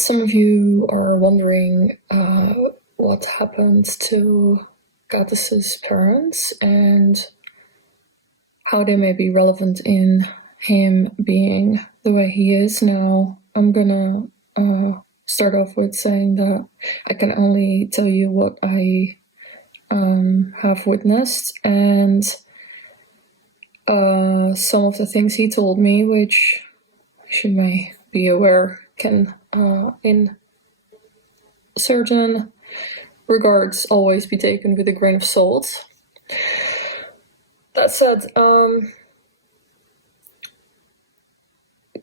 Some of you are wondering what happened to Gatis's parents and how they may be relevant in him being the way he is now. I'm gonna start off with saying that I can only tell you what I have witnessed, and some of the things he told me, which you may be aware, can in certain regards always be taken with a grain of salt. That said,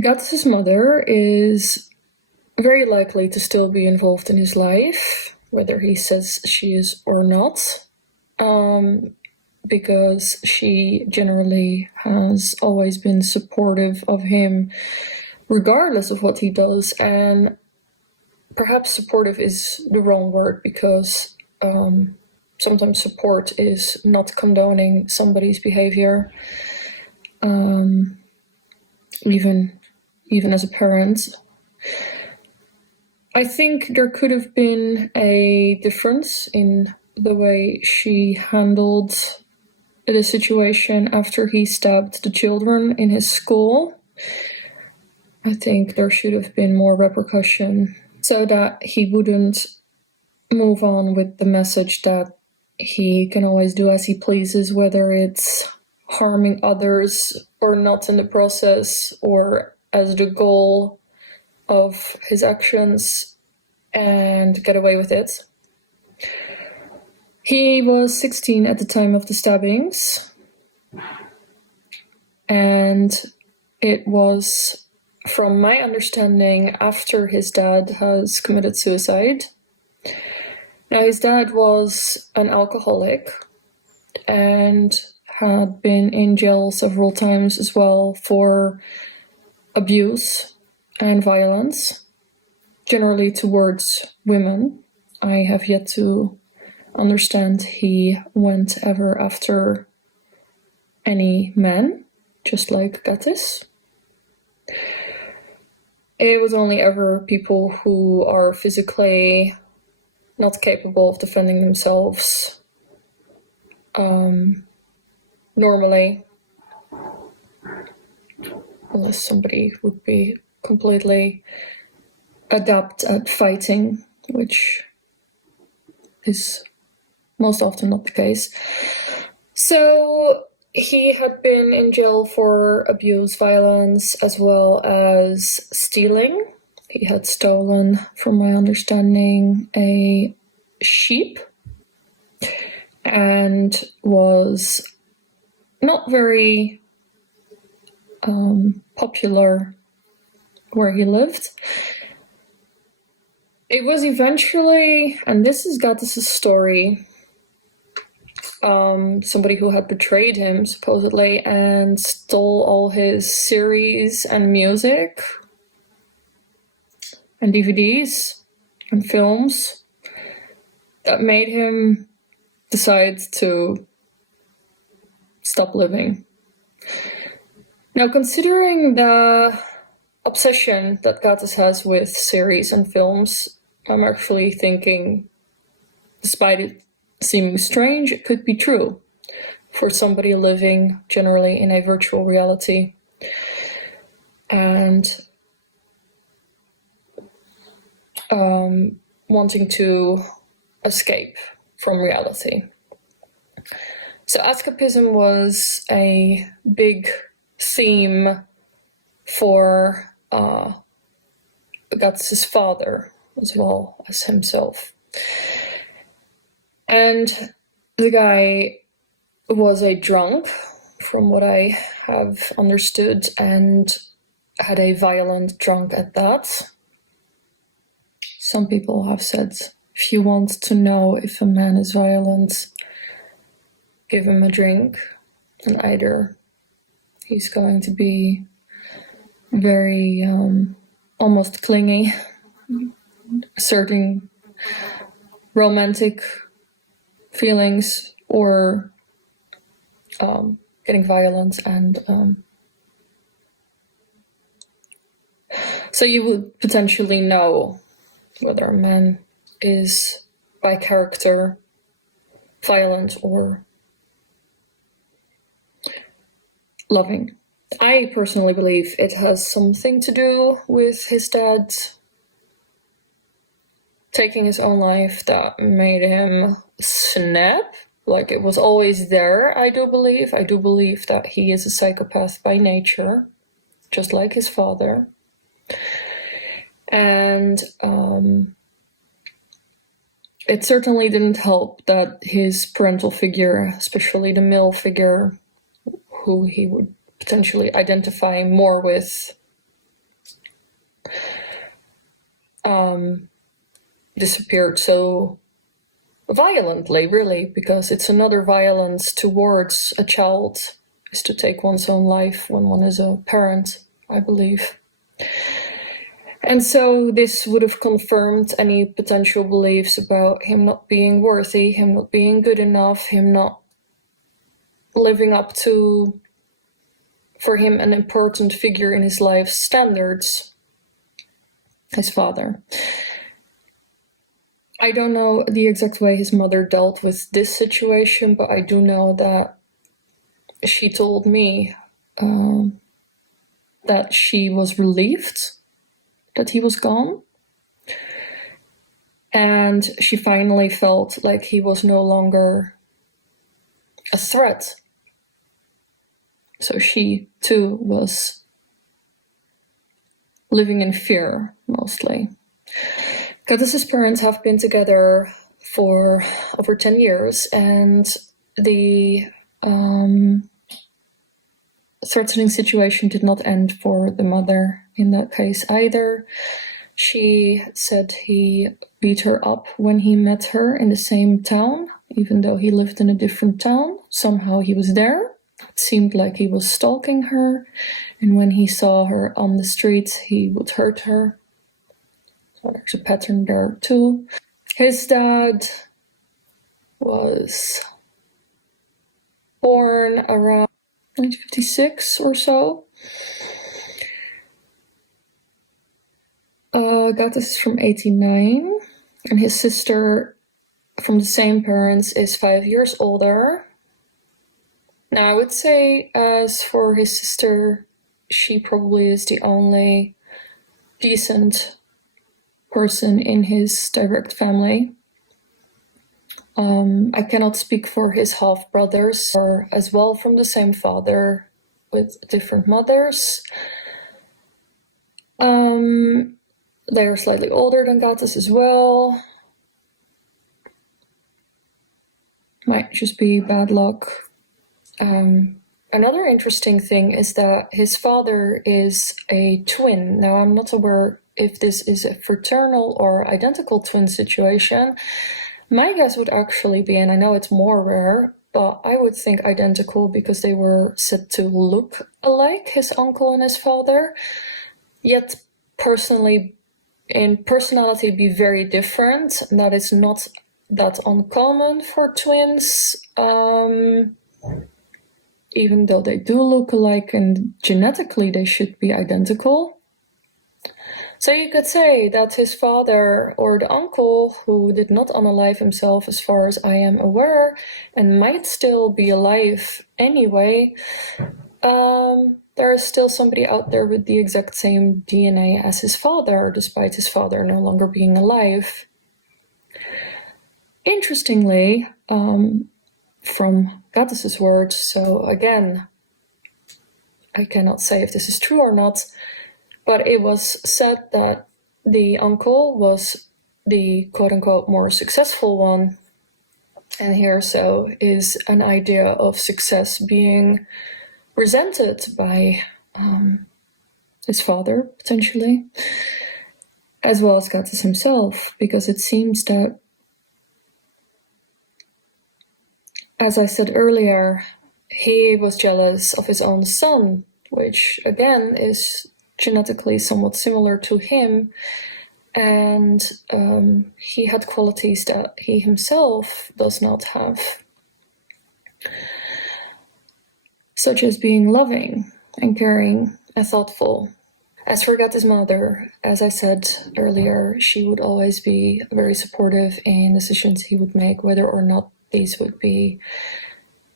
Gatis' mother is very likely to still be involved in his life, whether he says she is or not, because she generally has always been supportive of him regardless of what he does. And perhaps supportive is the wrong word, because sometimes support is not condoning somebody's behavior, even as a parent. I think there could have been a difference in the way she handled the situation after he stabbed the children in his school. I think there should have been more repercussion so that he wouldn't move on with the message that he can always do as he pleases, whether it's harming others or not in the process, or as the goal of his actions, and get away with it. He was 16 at the time of the stabbings, and it was, from my understanding, after his dad has committed suicide. Now, his dad was an alcoholic and had been in jail several times as well for abuse and violence, generally towards women. I have yet to understand he went ever after any men, just like Gatis. It was only ever people who are physically not capable of defending themselves normally, unless somebody would be completely adept at fighting, which is most often not the case. So he had been in jail for abuse, violence, as well as stealing. He had stolen, from my understanding, a sheep, and was not very popular where he lived. It was eventually, and this is Gatis' story, somebody who had betrayed him, supposedly, and stole all his series and music and DVDs and films, that made him decide to stop living. Now, considering the obsession that Gatis has with series and films, I'm actually thinking, despite it seeming strange, it could be true for somebody living generally in a virtual reality and wanting to escape from reality. So escapism was a big theme for Gatis' father as well as himself. And the guy was a drunk, from what I have understood, and had a violent drunk at that. Some people have said, if you want to know if a man is violent, give him a drink, and either he's going to be very almost clingy, asserting romantic feelings, or getting violent and So you would potentially know whether a man is by character violent or loving. I personally believe it has something to do with his dad taking his own life that made him snap. Like, it was always there, I do believe. I do believe that he is a psychopath by nature, just like his father. And it certainly didn't help that his parental figure, especially the male figure, who he would potentially identify more with, disappeared so violently, really, because it's another violence towards a child, is to take one's own life when one is a parent, I believe. And so this would have confirmed any potential beliefs about him not being worthy, him not being good enough, him not living up to, for him, an important figure in his life standards, his father. I don't know the exact way his mother dealt with this situation, but I do know that she told me that she was relieved that he was gone. And she finally felt like he was no longer a threat. So she, too, was living in fear, mostly. Gatis' parents have been together for over 10 years, and the threatening situation did not end for the mother in that case either. She said he beat her up when he met her in the same town, even though he lived in a different town. Somehow he was there. It seemed like he was stalking her, and when he saw her on the street, he would hurt her. So there's a pattern there too. His dad was born around 1956 or so. Gatis is from 89, and his sister from the same parents is 5 years older. Now, I would say, as for his sister, she probably is the only decent person in his direct family. I cannot speak for his half-brothers, or as well from the same father with different mothers. They are slightly older than Gatis as well. Might just be bad luck. Another interesting thing is that his father is a twin. Now, I'm not aware if this is a fraternal or identical twin situation. My guess would actually be, and I know it's more rare, but I would think identical because they were said to look alike, his uncle and his father, yet personally, in personality, be very different. And that is not that uncommon for twins, even though they do look alike and genetically they should be identical. So you could say that his father, or the uncle, who did not unalive himself as far as I am aware, and might still be alive anyway, there is still somebody out there with the exact same DNA as his father, despite his father no longer being alive. Interestingly, from Gatis' words, so again, I cannot say if this is true or not, but it was said that the uncle was the quote-unquote more successful one. And here so is an idea of success being resented by his father, potentially, as well as Gatis himself, because it seems that, as I said earlier, he was jealous of his own son, which again is genetically somewhat similar to him, and he had qualities that he himself does not have, such as being loving and caring and thoughtful. As for Gatis' mother, as I said earlier, she would always be very supportive in decisions he would make, whether or not these would be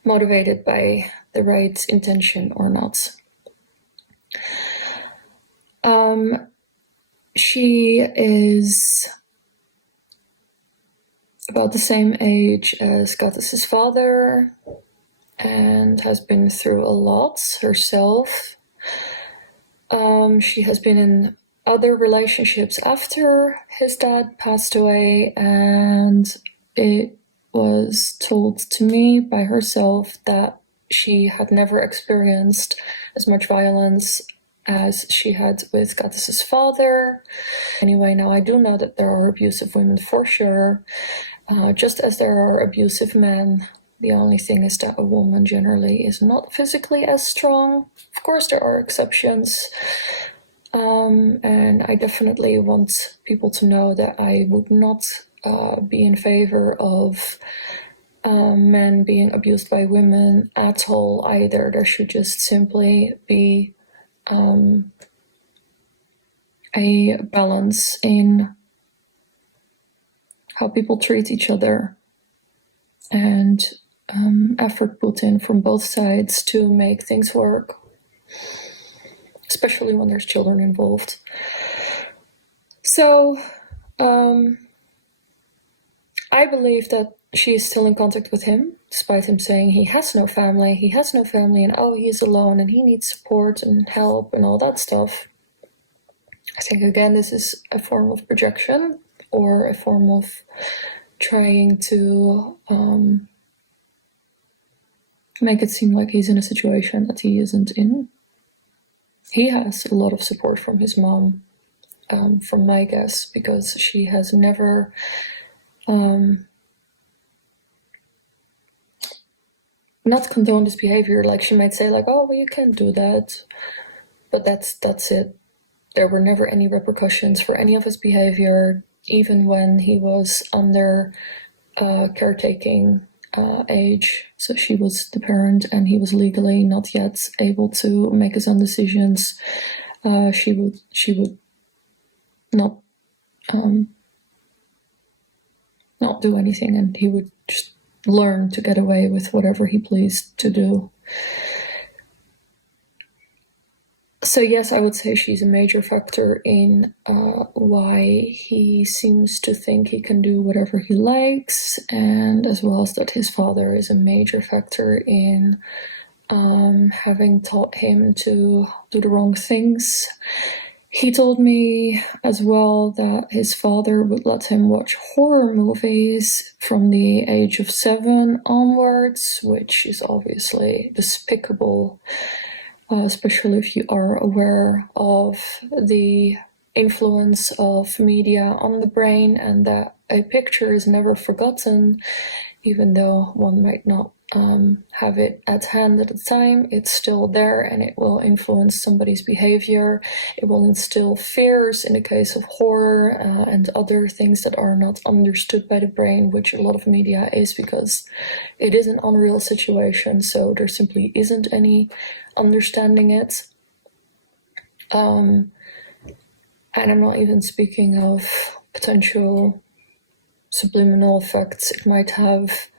motivated by the right intention or not. She is about the same age as Gatis' father and has been through a lot herself. She has been in other relationships after his dad passed away, and it was told to me by herself that she had never experienced as much violence as she had with Gatis' father. Anyway, now I do know that there are abusive women for sure, just as there are abusive men. The only thing is that a woman generally is not physically as strong. Of course, there are exceptions. And I definitely want people to know that I would not be in favor of men being abused by women at all either. There should just simply be a balance in how people treat each other, and effort put in from both sides to make things work, especially when there's children involved. So I believe that she is still in contact with him, despite him saying he has no family, and oh, he's alone and he needs support and help and all that stuff. I think, again, this is a form of projection or a form of trying to make it seem like he's in a situation that he isn't in. He has a lot of support from his mom, from my guess, because she has never not condoned his behavior. Like, she might say, like, oh, well, you can't do that, but that's it. There were never any repercussions for any of his behavior, even when he was under caretaking age. So she was the parent and he was legally not yet able to make his own decisions. She would not do anything, and he would just learn to get away with whatever he pleased to do. So yes, I would say she's a major factor in why he seems to think he can do whatever he likes, and as well as that his father is a major factor in having taught him to do the wrong things. He told me as well that his father would let him watch horror movies from the age of 7 onwards, which is obviously despicable, especially if you are aware of the influence of media on the brain, and that a picture is never forgotten, even though one might not have it at hand at the time. It's still there, and it will influence somebody's behavior. It will instill fears in the case of horror and other things that are not understood by the brain, which a lot of media is, because it is an unreal situation, so there simply isn't any understanding it. And I'm not even speaking of potential subliminal effects it might have.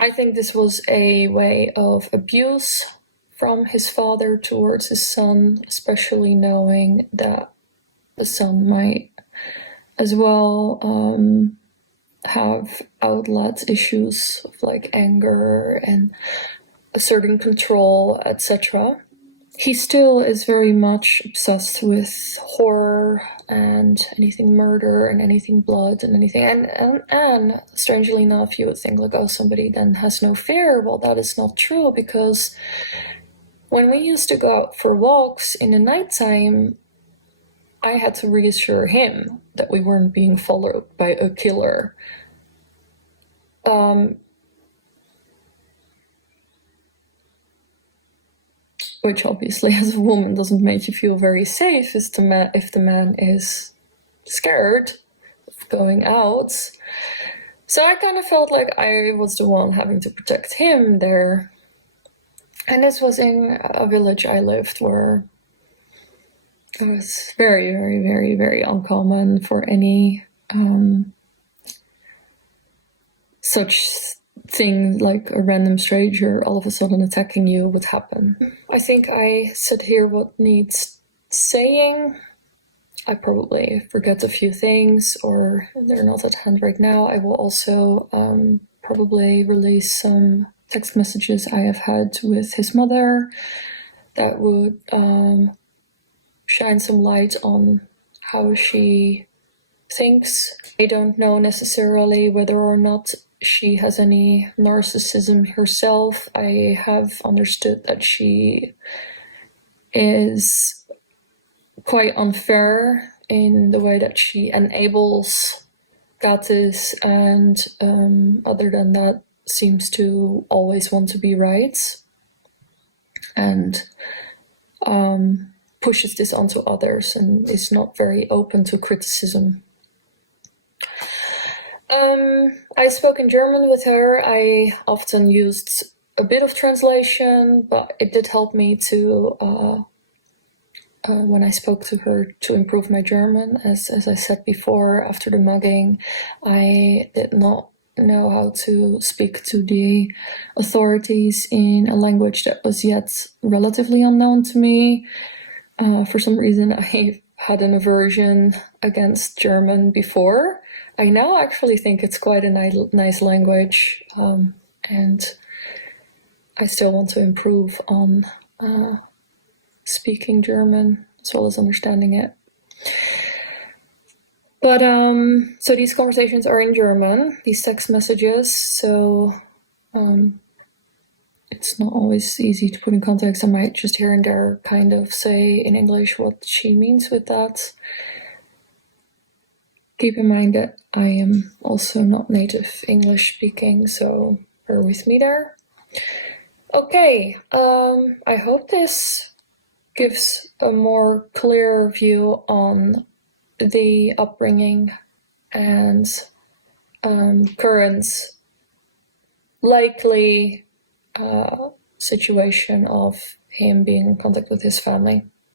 I think this was a way of abuse from his father towards his son, especially knowing that the son might as well have outlet issues of like anger and asserting control, etc. He still is very much obsessed with horror and anything murder and anything blood and anything. And strangely enough, you would think like, oh, somebody then has no fear. Well, that is not true, because when we used to go out for walks in the nighttime, I had to reassure him that we weren't being followed by a killer. Which obviously, as a woman, doesn't make you feel very safe if the man is scared of going out. So I kind of felt like I was the one having to protect him there. And this was in a village I lived where It was very, very, very, very uncommon for any such thing like a random stranger all of a sudden attacking you would happen. I think I said here what needs saying. I probably forget a few things or they're not at hand right now. I will also probably release some text messages I have had with his mother that would shine some light on how she thinks. I don't know necessarily whether or not she has any narcissism herself. I have understood that she is quite unfair in the way that she enables Gatis, and other than that, seems to always want to be right and pushes this onto others and is not very open to criticism. I spoke in German with her. I often used a bit of translation, but it did help me to when I spoke to her to improve my German. As I said before, after the mugging, I did not know how to speak to the authorities in a language that was yet relatively unknown to me. For some reason, I had an aversion against German before. I now actually think it's quite a nice language, and I still want to improve on speaking German as well as understanding it. But so these conversations are in German, these text messages, so it's not always easy to put in context. I might just here and there kind of say in English what she means with that. Keep in mind that I am also not native English speaking, so bear with me there. Okay, I hope this gives a more clear view on the upbringing and current likely situation of him being in contact with his family.